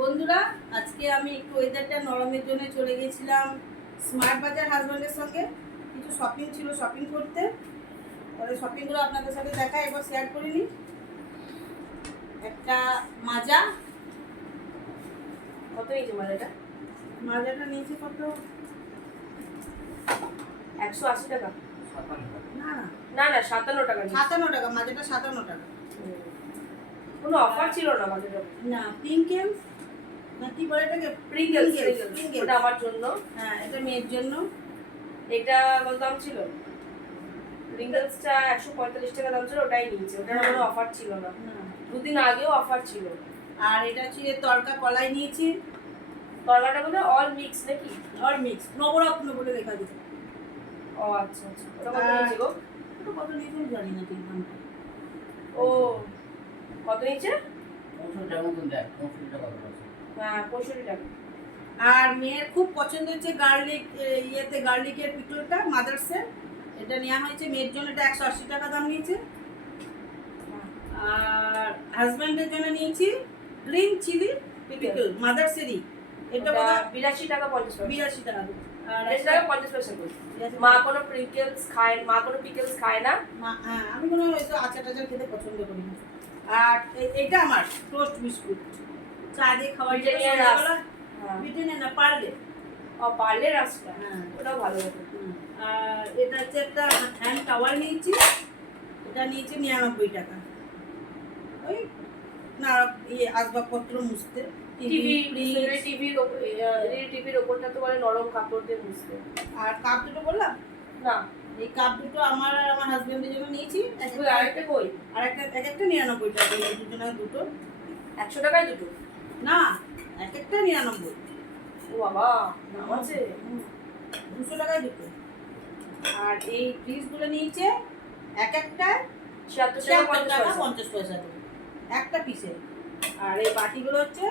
বন্ধুরা, আজকে আমি একটু ওয়েদারটা নরমের জন্য চলে গেছিলাম স্মার্ট বাজার হাজব্যান্ডের সঙ্গে। কিছু শপিং ছিল, শপিং করতে। তাহলে শপিংগুলো আপনাদের সাথে দেখা এবার শেয়ার করে নিই। একটা মাজা, কত নিয়েছে মাজাটা? মাজাটা নিয়েছে কত? 180 টাকা। না না না না 57 টাকা নিয়েছে। 57 টাকা, মাজাটা 57 টাকা। কোনো অফার ছিল না মাজাটা? না, পিঙ্কেল না কি বলে এটাকে, প্রিঙ্গেলস। প্রিঙ্গেল। ওটা আমার জন্য। হ্যাঁ, এটা মেয়ের জন্য। এটা কত দাম ছিল? প্রিঙ্গেলসটা 145 টাকা দাম ছিল, ওটাই নিয়েছে। ওটার কোনো অফার ছিল না। দুদিন আগেও অফার ছিল। আর এটা ছিল তরকা কলাই নিয়েছি। তরকাটা বলে অল মিক্স নাকি? অল মিক্স, নবরত্ন বলে লেখা দিচ্ছে। ও আচ্ছা আচ্ছা। ওটা কত নিয়েছে গো? ওটা কত নিয়েছে আমি জানি না ঠিক দামটা। ও কত নিয়েছে? 65 টাকা মতন দেখ, 65 টাকা কত আছে? হ্যাঁ 65 টাকা। আর মেয়ের খুব পছন্দ হচ্ছে গার্লিক, গার্লিকের পিকলটা মাদার্সের। এটা নেওয়া হয়েছে মেয়ের জন্য, এটা 180 টাকা দাম নিয়েছে। আর হাজব্যান্ডের জন্য নিয়েছি গ্রিন চিলি পিকল মাদার্সেরই। এটা ওটা বোধহয় 82 টাকা 50 পয়সা। 82 টাকা। আর 82 টাকা 50 পয়সা করে। মা কোনো পিকলস খায়, মা কোনো পিকলস খায় না। হ্যাঁ, আমি কোনো হয়তো আচার টাচার খেতে পছন্দ করি না। আর এটা আমার টোস্ট বিস্কুট, চা দিয়ে খাওয়ার জন্য। Britannia rusk. হ্যাঁ। ব্রিটানিয়া না, পার্লে। ও পার্লে রাস্তা। হ্যাঁ, ওটাও ভালো লাগে। আর এটা হচ্ছে একটা হ্যান্ড টাওয়াল নিয়েছি। এটা নিয়েছি 99 টাকা। ওই না আসবাবপত্র মুছতে, টিভির ওপরটা তো বলে নরম কাপড় দিয়ে মুছতে। আর কাপ দুটো বললাম না, এই কাপ দুটো আমার আর আমার হাজবেন্ডের জন্য নিয়েছি। আরেকটা কই? আর একটা এক একটা 99 টাকা, এই দুজনের দুটো। 100 টাকায় দুটো? না, এক একটা 99। ও বাবা, দাম আছে। 200 টাকায় দুটো। আর এই ফ্রিজগুলো নিয়েছে এক একটা 76 টাকা 50 পয়সা করে একটা পিসে। আর এই বাটিগুলো হচ্ছে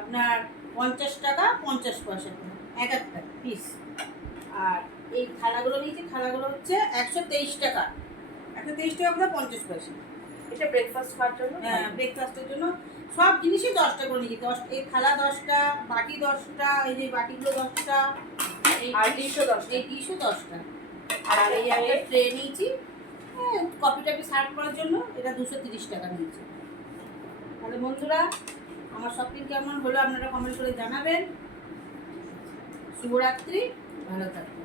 আপনার 50 টাকা 50 পয়সা করে এক একটা পিস। আর এই থালাগুলো নিয়েছি, থালাগুলো হচ্ছে 123 টাকা, 123 টাকা করে 50 পয়সা। এটা ব্রেকফাস্ট খাওয়ার জন্য? হ্যাঁ, ব্রেকফাস্টের জন্য সব জিনিসই 10 টাকা করে নিয়েছি। 10 এই থালা 10টা, বাটি 10টা, এই যে বাটিগুলো 10টা, আর ডিশও 10টা। এই ডিশও 10টা। আর এই একটা ট্রে নিয়েছি কফি টফি সার্ভ করার জন্য, এটা 230 টাকা নিয়েছি। তাহলে বন্ধুরা, আমার শপিং কেমন হলো আপনারা কমেন্ট করে জানাবেন। শুভরাত্রি, ভালো থাকবেন।